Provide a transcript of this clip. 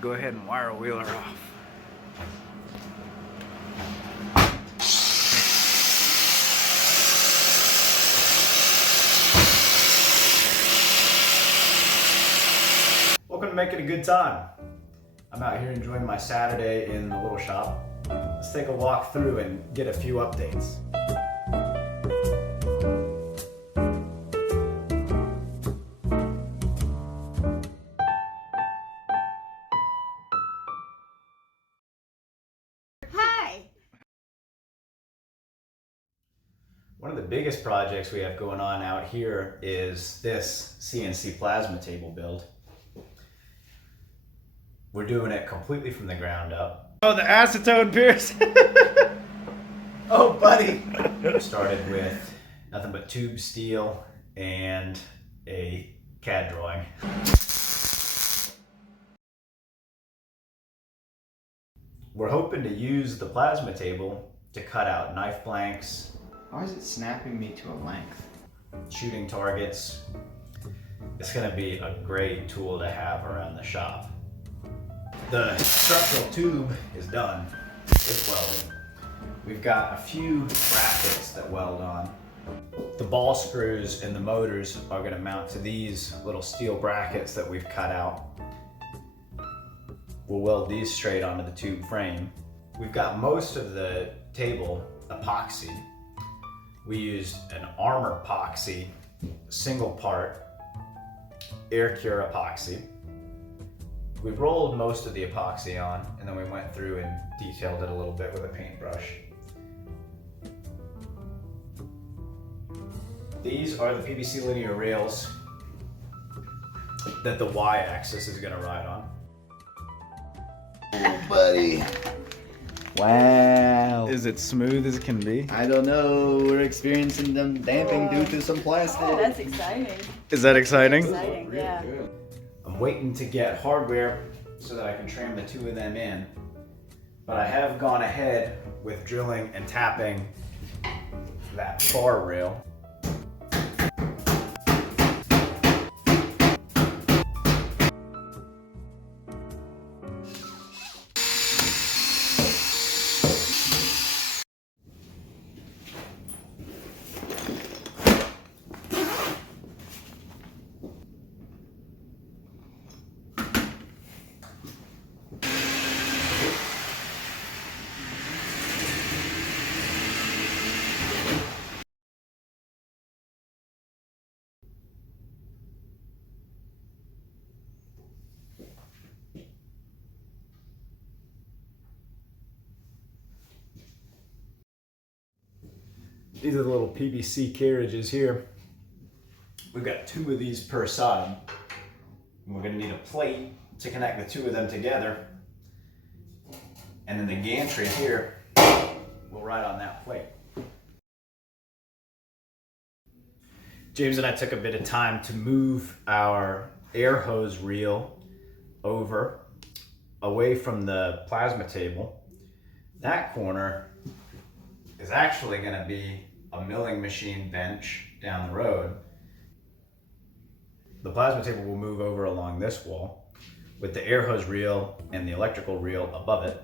Go ahead and wire wheel her off. Welcome to Make It a Good Time. I'm out here enjoying my Saturday in the little shop. Let's take a walk through and get a few updates. One of the biggest projects we have going on out here is this CNC plasma table build. We're doing it completely from the ground up. Oh, the acetone pierce! Oh, buddy! Started with nothing but tube steel and a CAD drawing. We're hoping to use the plasma table to cut out knife blanks. Why is it snapping me to a length? Shooting targets. It's going to be a great tool to have around the shop. The structural tube is done. It's welded. We've got a few brackets that weld on. The ball screws and the motors are going to mount to these little steel brackets that we've cut out. We'll weld these straight onto the tube frame. We've got most of the table epoxied. We used an armor epoxy, single part, air cure epoxy. We rolled most of the epoxy on, and then we went through and detailed it a little bit with a paintbrush. These are the PVC linear rails that the Y-axis is going to ride on. Oh, buddy. Wow. Is it smooth as can be? I don't know. We're experiencing them damping due to some plastic. Oh, that's exciting. Is that exciting? Exciting, yeah. I'm waiting to get hardware so that I can tram the two of them in. But I have gone ahead with drilling and tapping that bar rail. These are the little PVC carriages here. We've got two of these per side. And we're going to need a plate to connect the two of them together. And then the gantry here will ride on that plate. James and I took a bit of time to move our air hose reel over away from the plasma table. That corner is actually going to be a milling machine bench down the road. The plasma table will move over along this wall with the air hose reel and the electrical reel above it.